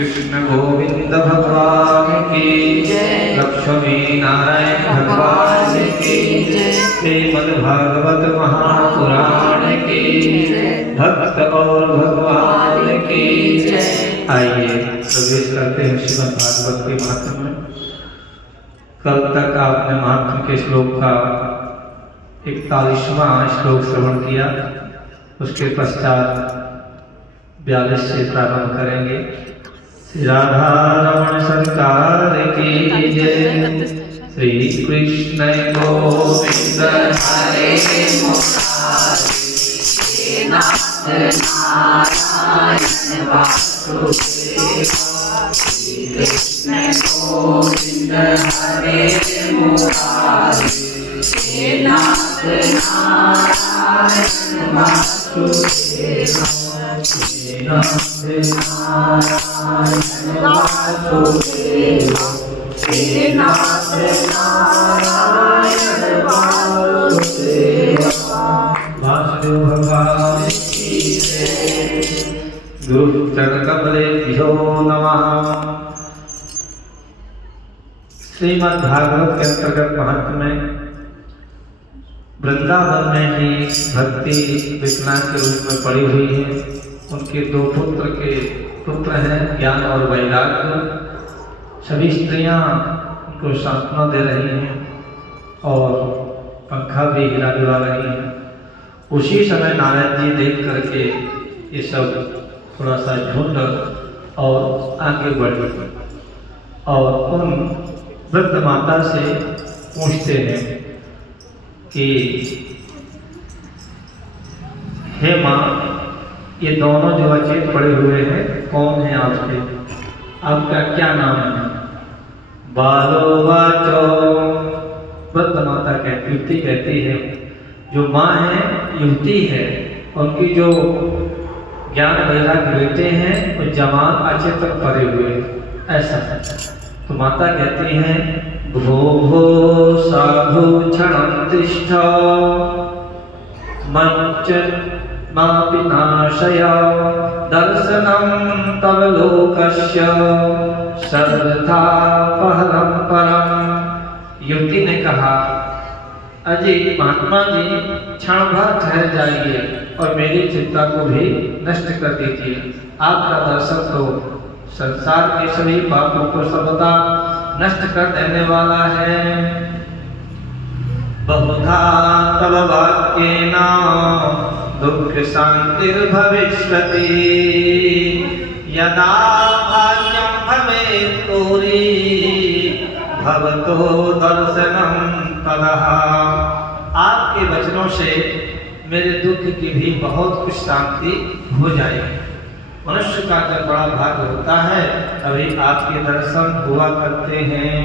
कृष्ण गोविंद भगवान की जय, लक्ष्मी नारायण भगवान की जय, श्रीमद्भागवत महापुराण की जय, भक्त और भगवान की जय। आइए प्रवेश करते हैं श्रीमद्भागवत के महात्म्य में। कल तक आपने महात्म्य के श्लोक का 41वां श्लोक श्रवण किया, उसके पश्चात 42 से प्रारंभ करेंगे। श्री राधा रमण सरकार की जय, श्री कृष्ण गोविंद हरे मुरारी, नाथ नारायण वासुदेव, श्री कृष्ण गोविंद हरे मुरारी, नाथ नारायण वासुदेव, नाथ नारायण वासुदेव, नाथ नारायण वासुदेव। वासुदेव भगवान की जय। गुरु चरण कमलेभ्यो नमः। श्रीमद् भागवत के अंतर्गत महात्म्य में वृंदावन में ही भक्ति विकलांग के रूप में पड़ी हुई है। उनके 2 पुत्र हैं, ज्ञान और वैराग्य। सभी स्त्रियां उनको सांत्वना दे रही हैं और पंखा भी हिला डुला रही हैं। उसी समय नारद जी देख करके ये सब थोड़ा सा झुंड और आगे बढ़ गए और उन वृद्ध माता से पूछते हैं कि हे माँ, ये दोनों जो अचेत पड़े हुए हैं कौन है आपके, आपका क्या नाम है? बालो वाचो, वृद्ध माता युवती कहती है, जो माँ है युवती है, उनकी जो ज्ञान वैराग्य बेटे हैं वो जवान अचेतन पड़े हुए, ऐसा है। तो माता कहती हैं, भो भो साधु क्षणं तिष्ठ, मंच मापि नाशय, दर्शनं तव लोकस्य, सर्वथा पहलं परम। युवती ने कहा, अजी महात्मा जी, क्षण भर ठहर जाइए और मेरी चिंता को भी नष्ट कर दीजिए। आपका दर्शन तो संसार के सभी पापों को सर्वदा नष्ट कर देने वाला है। बहुधा तव वाक्येन दुःख शान्तिर्भविष्यति, यदा भाग्यं भवेत् तोरि भवतो दर्शनं तदः। आपके वचनों से मेरे दुख की भी बहुत कुछ शांति हो जाएगी। मनुष्य का जब बड़ा भाग्य होता है तभी आपके दर्शन हुआ करते हैं।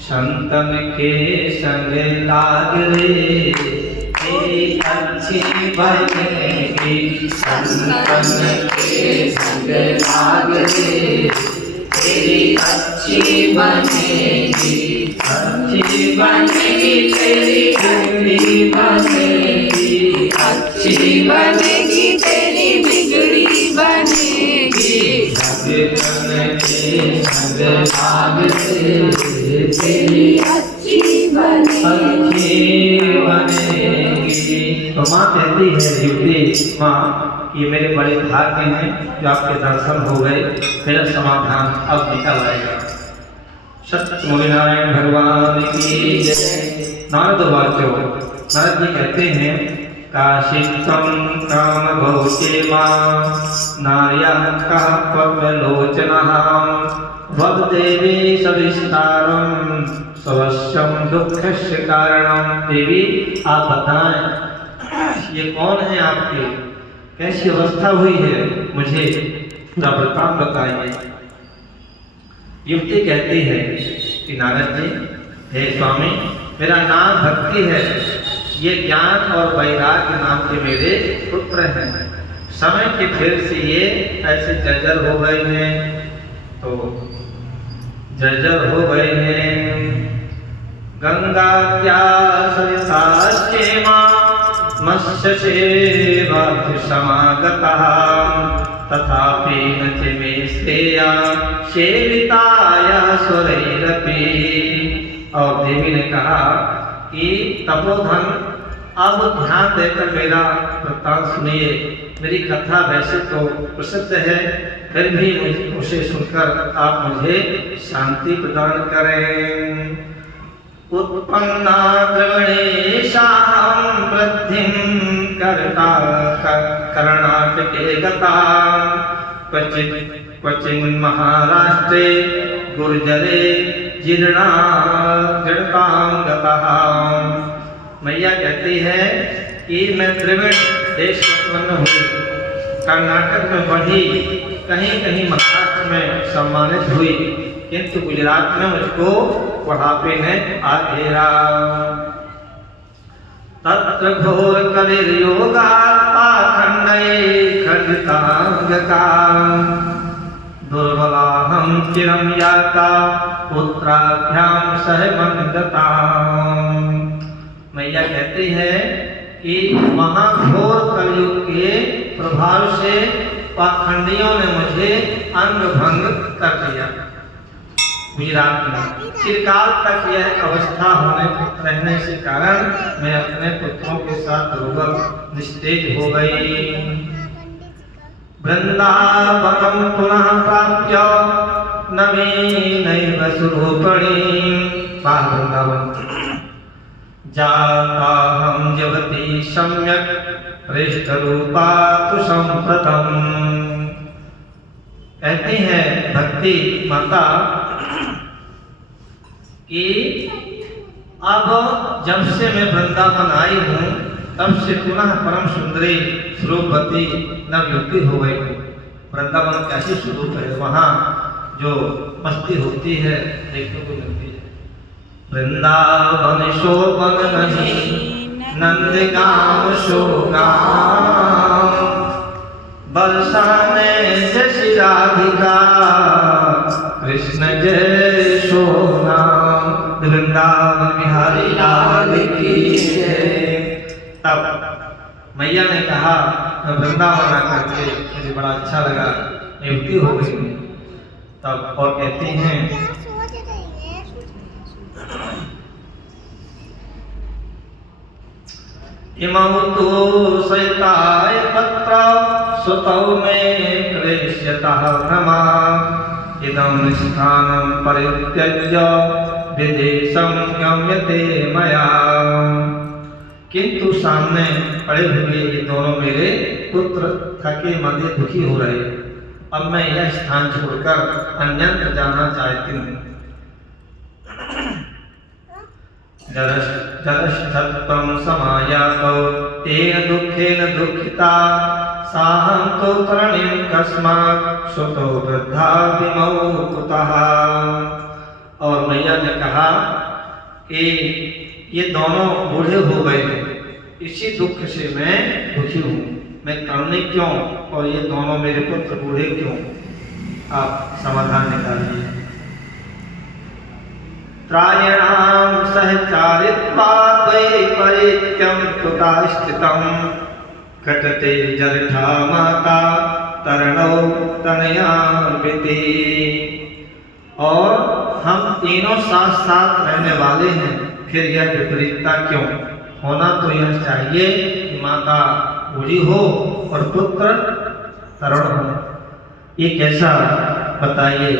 संतन के संग लाग रे, तेरी अच्छी बनेगी। संतन के संग लाग रे, तेरी अच्छी बनेगी। अच्छी बनेगी तेरी बिगड़ी बनेगी, अच्छी बनेगी तेरी बिगड़ी बनेगी। संतन के संग लाग रे, तेरी अच्छी बनेगी। तो माँ कहती है, युवती माँ, ये मेरे बड़े भाग्य हैं जो आपके दर्शन हो गए, मेरा समाधान अब निकल आएगा। सत्य मुनि नारायण भगवान की जय। नारद वाक्यो, नारद जी कहते हैं, काशित्वं काम भौचे मां, नार्याः त्वलोचनः, वद देवी सविस्तारं, स्वस्यं दुःखस्य कारणं। देवी आप बताएं, ये कौन है आपके, कैसी अवस्था हुई है, मुझे पूरा वृत्तांत बताइए। युवती कहती है कि नारद जी, हे स्वामी, मेरा नाम भक्ति है, ये ज्ञान और वैराग्य नाम के मेरे पुत्र हैं। समय के फेर से ये ऐसे जर्जर हो गए हैं, तो जर्जर हो गए हैं। गंगा क्या सविताश्चेमा, मत्स्य सेवार्थ समागतः, तथापि न च मे श्रेया सेविताय स्वरैरपि। और देवी ने कहा कि तपोधन, अब ध्यान देकर मेरा वृत्तांत सुनिए। मेरी कथा वैसे तो प्रसिद्ध है, फिर भी उसे सुनकर आप मुझे शांति प्रदान करें। उत्पन्ना द्रवणेशाहं वृद्धिं कर्ता कर्णाटके गता, क्वचिन् महाराष्ट्रे गुर्जरे जीर्णां गतः। मैया कहती है कि मैं द्रविड़ देश उत्पन्न हुई, कर्नाटक में बढ़ी, कहीं कहीं महाराष्ट्र में सम्मानित हुई, किंतु गुजरात में मुझको बुढ़ापे ने आ घेरा। तत्र घोर कलिर्योगात् पाखण्डैः खण्डिताङ्गका, दुर्बलाहं चिरं याता पुत्राभ्यां सह मन्दता। मैया कहती है कि महाघोर कलयुग के प्रभाव से पाखंडियों ने मुझे अंग भंग कर दिया। गुजरात में चिरकाल तक यह अवस्था रहने के कारण मैं अपने पुत्रों के साथ दुर्बल निस्तेज हो गई। वृंदावनं पुनः प्राप्य नवीनैव सुरूपिणीं, वृंदावन जाताहं जवती सम्यक् पृष्ठरूपा तु संप्रतम। कहती है भक्ति माता कि अब जब से मैं वृंदावन आई हूँ तब से पुनः परम सुंदरी स्वरूपवती नवयुक्ति हो गई हूँ। वृंदावन कैसी स्वरूप है, वहाँ जो मस्ती होती है देखने को मिलती है। वृंदावन शोभन नहीं नंदगांव शोगांव, बरसाने जैसी राधिका कृष्ण जय शोनाम। वृंदावन बिहारी लाल की जय। तब मैया ने कहा वृंदावन आकर के मुझे बड़ा अच्छा लगा, युक्ति हो गई। तब और कहती हैं इमं तु सहिताय पत्र सुतौ मे प्रेष्यतः नमा, इदं स्थानं परित्यज्य विदेशं गम्यते मया। किंतु सामने पड़े हुए ये दोनों मेरे पुत्र थके मांदे दुखी हो रहे, अब मैं यह स्थान छोड़कर अन्यत्र जाना चाहती हूँ। जरष्ठत्वं समायातौ तेन दुःखेन दुःखिता, साहं तो तरणीं कस्मात् सुतो वृद्धा विमौ कुतः। और मैया ने कहा कि ये दोनों बूढ़े हो गए, इसी दुख से मैं दुखी हूँ। मैं तरणी क्यों और ये दोनों मेरे पुत्र बूढ़े क्यों? आप समाधान निकालिए। त्रायणां सहचारित्वाद् वैपरीत्यं कुतास्थितं, कटते जलठा माता तरणौ तनयान्विते। और हम तीनों साथ साथ रहने वाले हैं, फिर यह विपरीतता क्यों? होना तो यह चाहिए कि माता बूढ़ी हो और पुत्र तरुण हो। ये कैसा बताइए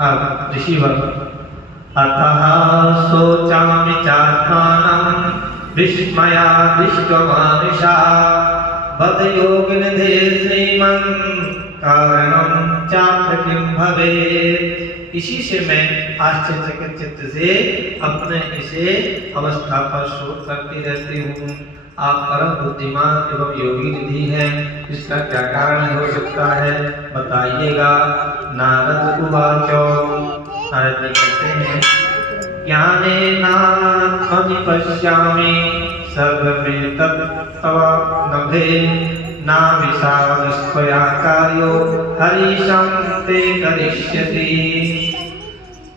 आप ऋषिवर। अतः शोचामि चात्मानं विस्मयादिष्टमानुषा, बद्धयोगनिधे श्रीमन् कारणं चात्र किं भवेत्। इसी से मैं आश्चर्यचकित चित्त से अपने इसे अवस्था पर शोध करती रहती हूँ। आप परम बुद्धिमान एवं योगी निधि हैं, इसका क्या कारण हो सकता है, बताइएगा। नारद उवाच, नारद जी कहते हैं ज्ञानेनात्मनि पश्यामि सर्वमेतत् तव नभे, नाविषादस्त्वया कार्यो हरीशं ते करिष्यति।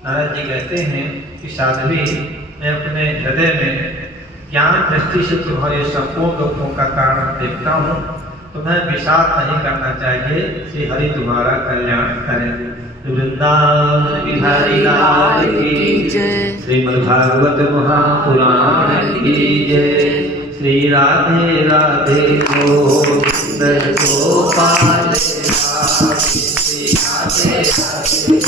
नारद जी कहते हैं कि साध्वी, मैं अपने हृदय में ज्ञान दृष्टि से तुम्हारे संपूर्ण दुखों का कारण देखता हूँ। तुम्हें विषाद नहीं करना चाहिए। श्री हरि तुम्हारा कल्याण करेंगे। वृंदावन बिहारी लाल की जय। श्रीमद्भागवत महापुराण की जय। श्री राधे राधे गोविंद गोपाल श्री राधे राधे।